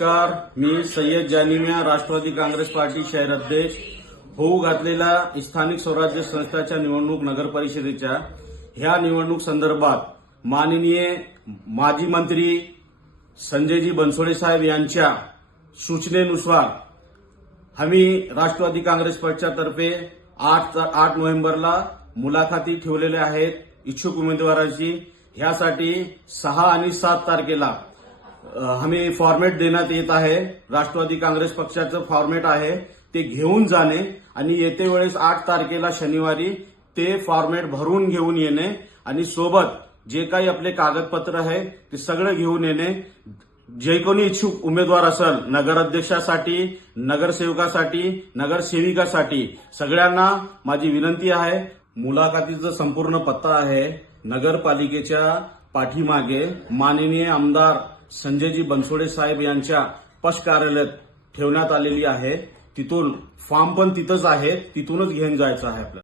नमस्कार. मी सय्यद जानिमिया राष्ट्रवादी काँग्रेस पार्टी शहर अध्यक्ष. होऊ घातलेल्या स्थानिक स्वराज्य संस्थाच्या निवडणूक नगर परिषदेच्या ह्या निवडणूक संदर्भात माननीय माजी मंत्री संजयजी बनसोडे साहेब यांच्या सूचनेनुसार आम्ही राष्ट्रवादी काँग्रेस पक्षातर्फे आठ आठ नोव्हेंबरला मुलाखती ठेवलेल्या आहेत. इच्छुक उमेदवारांची. ह्यासाठी सहा आणि सात तारखेला हमें आम्ही फॉर्मेट देण्यात येत आहे. राष्ट्रवादी काँग्रेस पक्षाचं फॉर्मेट आहे. ते घेऊन जाणे आणि येते वेळेस आठ तारखेला शनिवारी ते फॉर्मेट भरून घेऊन येणे आणि सोबत जे काही आपले कागदपत्र आहे ते सगळं घेऊन येणे. जे कोणी इच्छुक उमेदवार असेल नगराध्यक्षासाठी नगरसेवकासाठी नगरसेविकासाठी सगळ्यांना माझी विनंती आहे मुलाखतीचा संपूर्ण पत्ता आहे नगरपालिकेच्या पाठीमागे माननीय आमदार संजयजी बनसोडे साहेब यांच्या पश कार्यालयात ठेवण्यात आलेली आहे. तिथून फॉर्म पण तिथंच आहे. तिथूनच घेऊन जायचं आहे आपल्याला